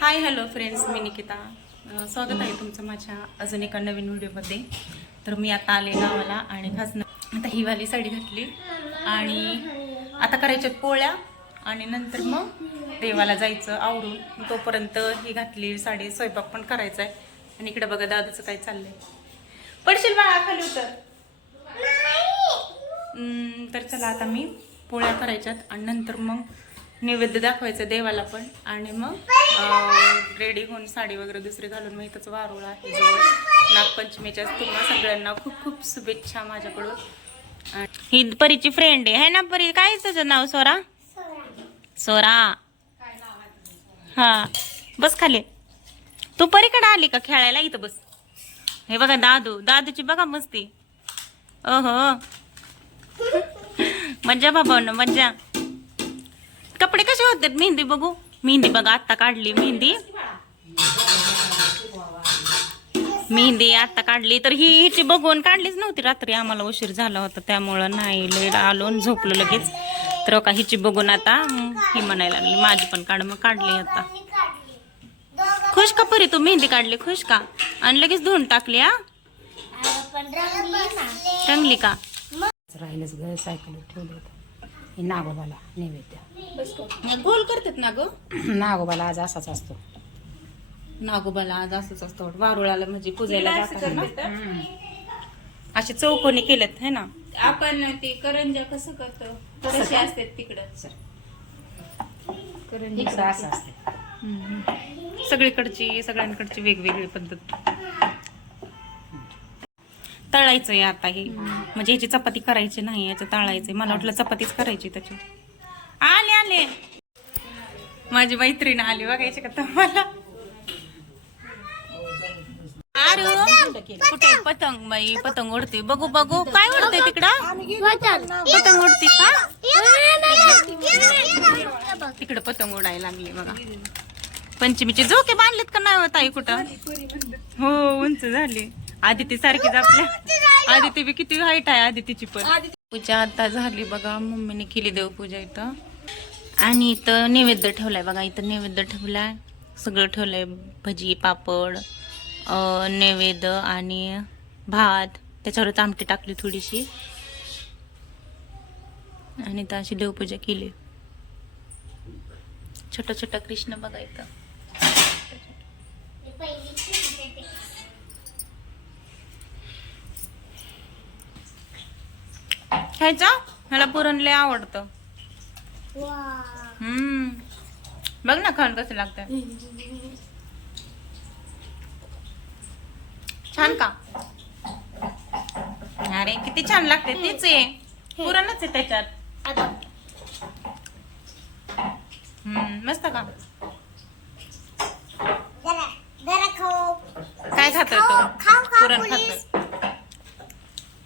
Hi hello friends, मी निकिता. स्वागत आहे तुमचं माझ्या अजून एका नवीन व्हिडिओमध्ये. तर मी आता आले गावाला आणि खास आता ही वाली साडी घातली आणि आता करायच्यात पोळ्या आणि नंतर मग देवाला जायचं आवरून. तोपर्यंत ही घातली साडी, स्वयंपाक पण करायचा आहे. आणि इकडे बघा दादाचं काय चाललंय. पडशील बाळा, खाली उतर. तर चला आता मी पोळ्या करायच्यात आणि नंतर मग नैवेद्य दाखवायचं देवाला पण. आणि मग रेडी होऊन साडी वगैरे दुसरी घालून मग इथंच वारुळ आहे जवळ. नागपंचमीच्या तुम्हाला सगळ्यांना खूप खूप शुभेच्छा माझ्याकडून. ही परीची फ्रेंड आहे ना परी? काय तुझं नाव? सोरा. सोरा. हा, बस खाली. तू परीकडे आली का खेळायला? इथं बस. हे बघा दादूची बघा मस्ती. ओहो, मज्जा बाबा, मज्जा. कपडे कसे होते? मेहंदी बघू. मेहंदी बघा आत्ता काढली. मेहंदी आत्ता काढली. तर हिची बघून काढलीच नव्हती रात्री, आम्हाला उशीर झाला होता त्यामुळं नाही लेट आलो आणि झोपलो लगेच. तर का हिची बघून आता ही म्हणायला लागली माझी पण काढ. मग काढली आता. खुश का परी? तू मेहंदी काढली खुश का? आणि लगेच धुवून टाकली. हा, रंगली का? राहिलंच घर सायकल ठेवलं होतं. हे नागोबाला नैवेद्य. गोल करतात ना ग. नागोबाला आज असाच असतो. नागोबाला आज असंच असतं. वारुळाला म्हणजे पूजायला जातात ना. असे चौकोनी केलेत है ना. आपण ते करंजा कसं करतो तसे असतात तिकडं. इकडं असं असते. सगळ्यांकडची वेगवेगळी पद्धत. तळायचंय आता हे, म्हणजे ह्याची चपाती करायची नाही, याचं तळायचंय. मला वाटलं चपातीच करायची त्याची. आले माझी मैत्रीण आली बघायची का तुम्हाला? अरे कुठे पतंग? बाई पतंग उडते. बघू काय उडते तिकडं? पतंग उडते का? तिकडं पतंग उडायला लागली बघा. पंचमीचे झोके बांधलेत का नाही ताई कुठं? हो, उंच झाली. आदिती सारखीच आपल्या. आदिती बी किती हाईट आहे आदितीची पण. पूजा आता झाली बघा. मम्मीने केली देवपूजा इथं. आणि इथं नैवेद्य ठेवलाय बघा. इथं नैवेद्य ठेवलाय, सगळं ठेवलंय. भजी, पापड, नैवेद्य आणि भात. त्याच्यावरच आमटी टाकली थोडीशी. आणि इथं अशी देवपूजा केली. छोटा कृष्ण बघा इथं. खायचा ह्याला पुरण लय आवडतं. बघ ना खाऊन कसं लागतं. छान का? अरे किती छान लागते. तेच आहे, पुरणच आहे त्याच्यात. मस्त का? काय खातोय तो? पुरण खातोय.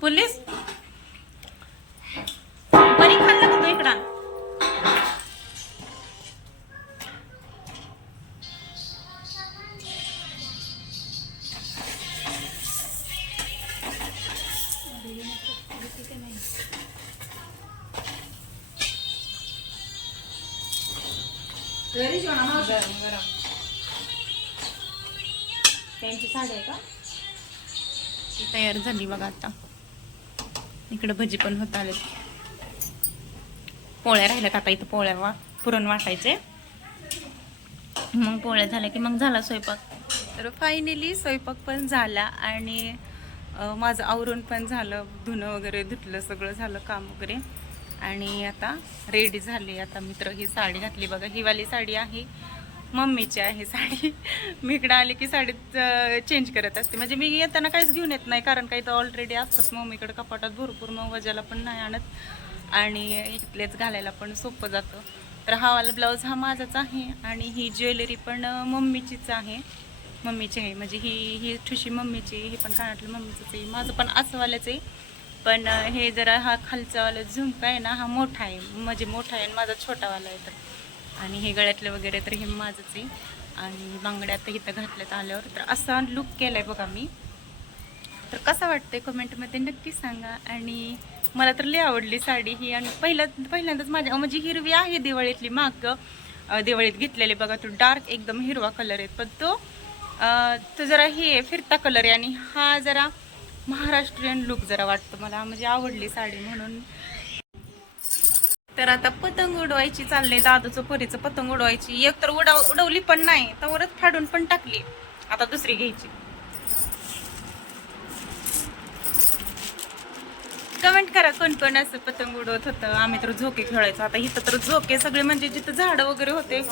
पोलीस परी खाल्ला का तो? इकडं गरम. त्यांची साडी आहे का? ती तयार झाली बघा आता. इकडे भजी पण होत आले. पोळ्या राहिल्यात आता. इथं पुरण वाटायचे. मग पोळ्या झाल्या की मग झाला स्वयंपाक. तर फायनली स्वयंपाक पण झाला आणि माझं आवरून पण झालं. धुणं वगैरे धुतलं, सगळं झालं काम वगैरे. आणि आता रेडी झाली. आता मित्र ही साडी घातली बघा. ही वाली साडी आहे, मम्मीची आहे साडी. मी इकडे आले की साडी चेंज करत असते. म्हणजे मी येताना काहीच घेऊन येत नाही, कारण काही तर ऑलरेडी असतात मम्मीकडे कपाटात भरपूर. मग वजाला पण नाही आणत आणि इथलेच घालायला पण सोपं जातं. तर हा वाला ब्लाऊज हा माझाच आहे आणि ही ज्वेलरी पण मम्मीचीच आहे. मम्मीची आहे म्हणजे ही ठुशी मम्मीची, ही पण कानातलं मम्मीचंच आहे. माझं पण असं वाल्याच आहे, पण हे जरा हा खालचा वाला झुमका आहे ना, हा मोठा आहे, म्हणजे मोठा आहे आणि माझा छोटावाला आहे. तर आणि हे गळ्यातलं वगैरे तर हे माझंच आहे. आणि बांगड्या आता इथं घातल्यात आल्यावर. तर असा लुक केलाय बघा मी. तर कसं वाटतंय कमेंटमध्ये नक्की सांगा. आणि मला तर लई आवडली साडी ही. आणि पहिल्यांदाच माझ्या म्हणजे हिरवी आहे दिवाळीतली माग, दिवाळीत घेतलेले बघा. तो डार्क एकदम हिरवा कलर आहे, पण तो जरा हे फिरता कलर आहे आणि हा जरा महाराष्ट्रीयन लुक जरा वाटतो मला, म्हणजे आवडली साडी म्हणून. तर आता पतंग उडवायची चालले, दादूचं परीचं पतंग उडवायची. एक तर उडवली पण नाही, त्यावरच फाडून पण टाकली. आता दुसरी घ्यायची. कमेंट करा कोण कोण असं पतंग उडवत होतं. आम्ही तर झोके खेळायचो. आता इथं तर झोके सगळे, म्हणजे जिथं झाडं वगैरे होते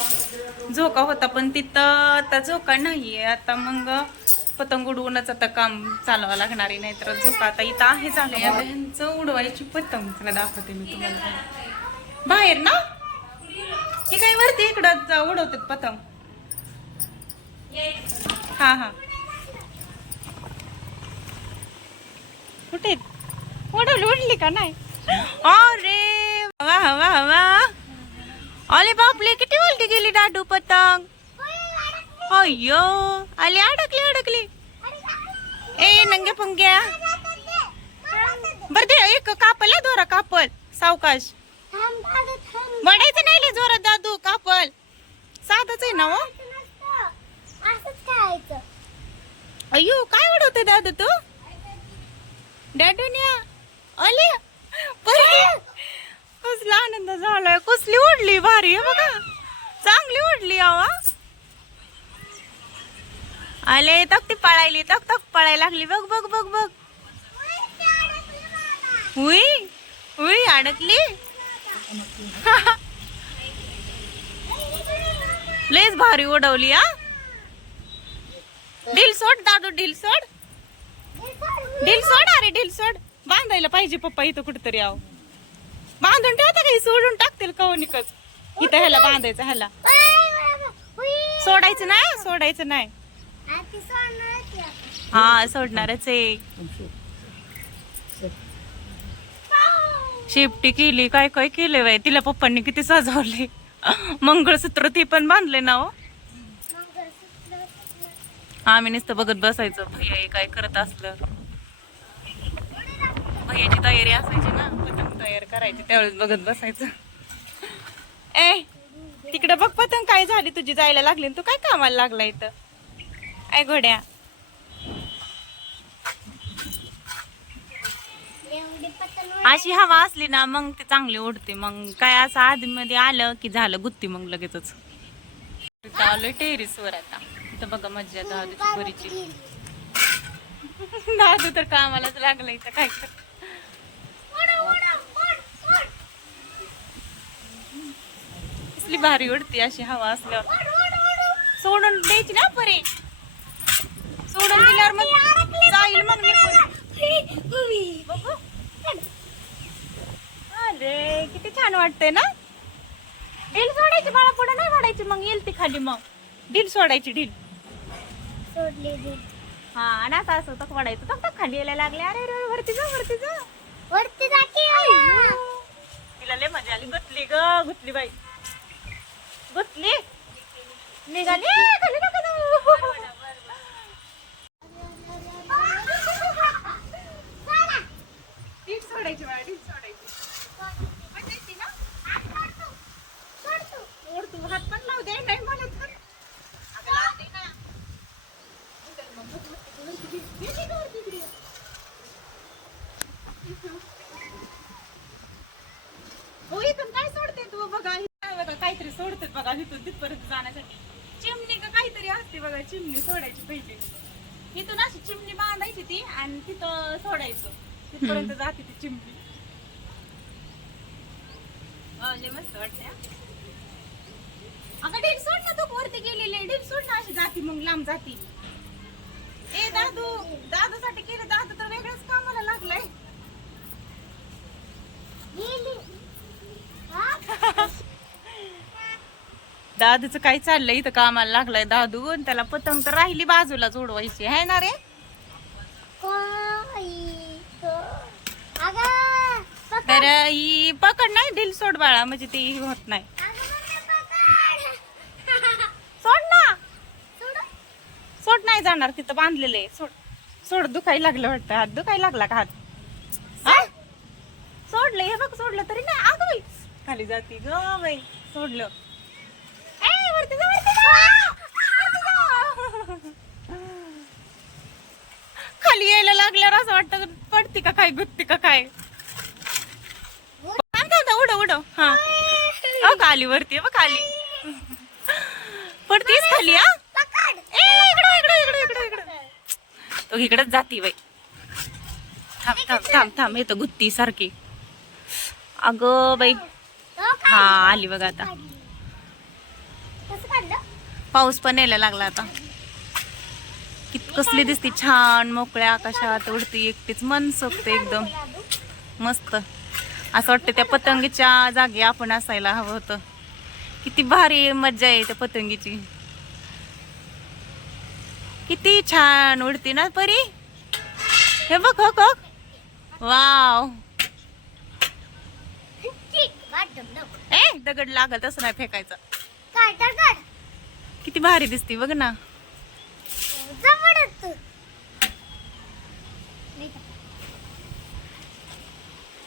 झोका होता, पण तिथं आता झोका नाहीये. आता मग पतंग उडवूनच आता काम चालवावं लागणार आहे, नाहीतर झोका आता इथं आहे झालं. ह्यांचं उडवायची पतंग तुला दाखवते मी तुम्हाला. बाहेर ना हे काही वरती इकडं उडवतात पतंग. हा हा कुठे उडवली का नाही? अरे वा वा वा, अरे बापले किती वरती गेली दादू पतंग. अय्यो आली, अडकली. ए नंगे पंग्या बर दे एक कापल, दोरा कापल सावकाश. वडायचं नाही लय जोरात दादू, कापल साधच आहे ना हो. अय्यो काय उडवते दादू तू? डॅडून्या अले कसला आनंद झालाय. कसली उडली भारी आहे बघा, चांगली उडली आवा. आले तक ती पळायली, तक पळायला लागली. बघ बघ बघ बघ. हुई हुई अडकली. लयच भारी उडवली हा. ढील सोड दादू, ढील सोड, ढील सोड. अरे ढील सोड, बांधायला पाहिजे पप्पा इथं कुठेतरी. आव बांधून ठेवता काही, सोडून टाकतील कवनिकच. इथं ह्याला बांधायचं, ह्याला सोडायचं नाही, सोडायचं नाही. हा सोडणारच आहे. शेपटी केली, काय काय केले बाई तिला. पप्पांनी किती सजवले. मंगळसूत्र ती पण बांधले ना हो. आम्ही नुसतं बघत बसायचं भैया काय करत असलं. भैयाची तयारी असायची ना, पतंग तयार करायची, त्यावेळेस बघत बसायचं. ए तिकडे बघ पतंग काय झाली तुझी, जायला लागली. तू काय कामाला लागला इथं? काय घोड्या. अशी हवा असली ना मग ते चांगली उडते. मग काय असं आधीमध्ये आलं की झालं गुत्ती मग लगेचच. आलोय टेरिस वर आता. इथं बघा मज्जा दादूची बरीची. दादू तर कामालाच लागलं इथं. काय कर कसली भारी उडते अशी हवा असल्यावर. सोडून द्यायची ना परे, सोडून दिल्यावर मग जाईल मग बघू. अरे किती छान वाटतंय ना. ढील सोडायची बाळा, पुढे नाही वाढायची, मग येईल ती खाली. मग ढील सोडायची, ढील सोडली. हा आणि आता असं तक वाढायचं, तक खाली यायला लागले. अरे रे वरती जा, वरती जा, वरती जाते. तिला लय मजा आली. गुतली ग, गुतली बाई, गुतली. निघाली खाली नका जाऊ. ढील सोडायची बाळा, ढील सोडायची. तू हात पण लावू दे. नाही मला तर हो. इथून काय सोडते तू बघा, काहीतरी सोडतात बघा इथून तिथपर्यंत जाण्यासाठी. चिमणी का काहीतरी असते बघा, चिमणी सोडायची पहिले. इथून अशी चिमणी बांधायची ती आणि तिथं सोडायचं, तिथपर्यंत जाते ती चिमणी. मस्त वाटते. अगं ढील सोड ना, तू वरती गेलेली ढील सोड ना, अशी जाती मग लांब जाती. ए दादूसाठी केलं. दादू तर वेगळ्याच कामाला लागलाय. दादूचं काय चाललंय इथं, कामाला लागलाय दादू. आणि त्याला पतंग तर राहिली बाजूला जोडवायची आहे ना रे. तर ही पकड नाही, ढील सोड बाळा, म्हणजे ती होत नाही. सोड ना, सोड. नाही जाणार, तिथं बांधलेले. सोड सोड. दुखायला लागलं वाटतं, हात दुखायला लागला का हात? हा सोडलं, हे बघ सोडलं तरी नाही. अगं बाई खाली जाती ग बाई. सोडलं पडती का काय गुत्ती का काय उड उड हा का आली वरती बघ आली पडतीस खाली हा इकडं इकडं इकडं इकडं इकडं तो इकडंच जाती बाई थांब थांब थांब थांब येतो गुत्ती सारखी अगं बाई हा आली बघ आता पाऊस पण यायला लागला आता कसली दिसती छान मोकळ्या आकाशात उडती एकटीच मन सोकते एकदम मस्त असं वाटतं त्या पतंगीच्या जागी आपण असायला हवं होतं किती भारी मज्जा आहे त्या पतंगीची किती छान उडती ना परी हे बघ हो बघ वाव ए दगड लागल तसं नाही फेकायचं किती भारी दिसती बघ ना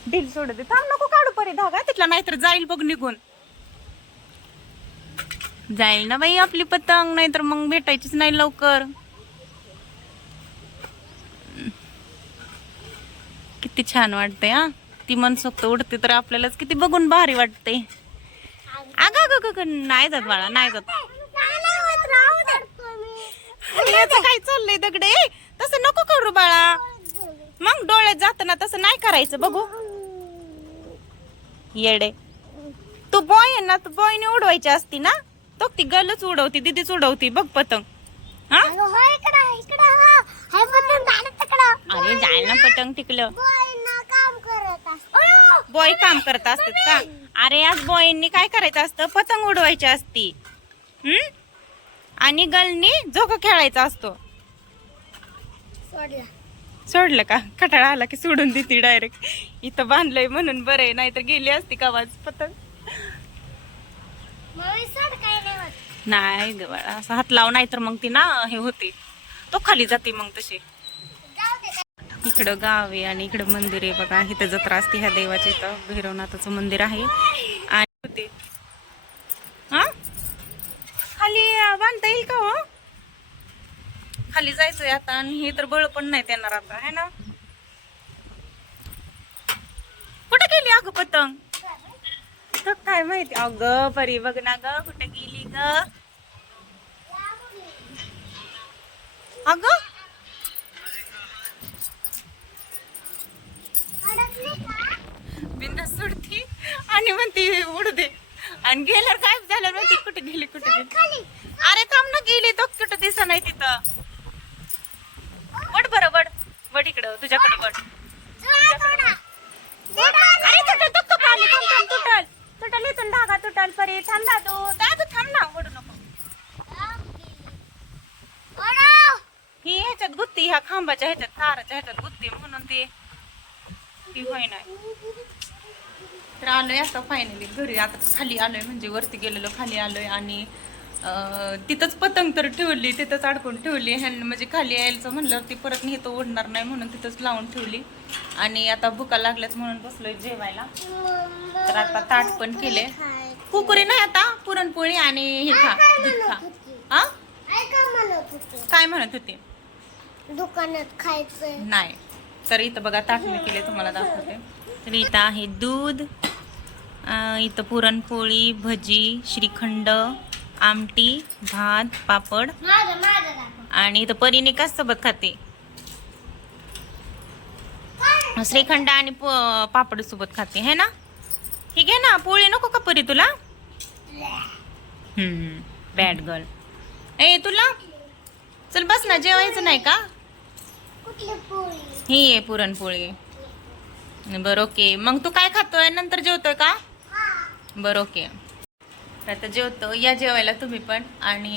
ढील सोड दे थांब नको काढू परी धागा तिथला नाहीतर जाईल बघ निघून जाईल ना बाई आपली पतंग नाहीतर मग भेटायचीच नाही लवकर किती छान वाटते हा ती मनसोक्त उडते तर आपल्यालाच किती बघून भारी वाटते अगं नाही जात बाळा नाही जात काय चाललंय दगडे तसं नको करू बाळा मग डोळ्यात जाताना तसं नाही करायचं बघू येडे तू बॉय आहे ना तू बॉयने उडवायची असती ना तो ती गलच उडवती दीदीच उडवती बघ पतंग हा अरे जाईल ना पतंग टिकलं बॉय काम करत असतात का अरे आज बॉयनी काय करायचं असतं पतंग उडवायची असती आणि गर्लनी झोका खेळायचा असतो सोडलं का कटाळा आला की सोडून देते डायरेक्ट इथं बांधलंय म्हणून बरं नाहीतर गेली असती का आवाज पतंग नाही ग बाळा असं हात लाव नाही तर मग ती ना हे होते तो खाली जाते मग तशी इकडं गाव आहे आणि इकडं मंदिर आहे बघा इथं जत्रा असते ह्या देवाच्या इथं भैरवनाथाचं मंदिर आहे आणि होते हा खाली बांधता येईल का हो खाली जायचंय आता आणि हे तर बळ पण नाही येणार आता है ना कुठे गेली अगं पतंग तर काय माहिती अगं परी बघ ना ग कुठे गेली ग अगं बिंदा सोडती आणि म्हणती उडू दे आणि गेल्यावर काय झालं म्हणते कुठे गेली अरे थांब ना गेली तो कुठं दिसा नाही तिथं वड बरं वड इकडं तुझ्याकडे वड अरे तुटल तो पाणी तुटल इथून धागा तुटल परी थांब दादू थांब ना वडू नको ही ह्याच्यात गुत्ती ह्या खांबाच्या ह्याच्यात ताराच्या ह्याच्यात गुत्ती म्हणून ती होय नाही तर आलोय आता फायनली घरी आता खाली आलोय म्हणजे वरती गेलेलो खाली आलोय आणि तिथंच पतंग तर ठेवली तिथंच अडकून ठेवली ह्यांनी म्हणजे खाली यायचं म्हणलं ती परत नाही तो ओढणार नाही म्हणून तिथंच लावून ठेवली आणि आता भुका लागल्यात म्हणून बसलोय जेवायला तर आता ताट पण केले कुकुरी नाही आता पुरणपोळी आणि हे खा दूध खा हा काय म्हणत होते दुकानात खायचं नाही तर इथं बघा ताट मी केले तुम्हाला दाखवते तर इथं आहे दूध इथं पुरणपोळी भजी श्रीखंड आमटी भात पापड आणि इथं परीने का सोबत खाते श्रीखंड आणि पापड सोबत खाते है ना हे घे ना पोळी नको का परी तुला बॅड गर्ल ए तुला चल बस ना जेवायचं नाही का ही आहे पुरणपोळी बरं ओके मग तू काय खातोय नंतर जेवतोय का बरं ओके आता जेवतो या जेवायला तुम्ही पण आणि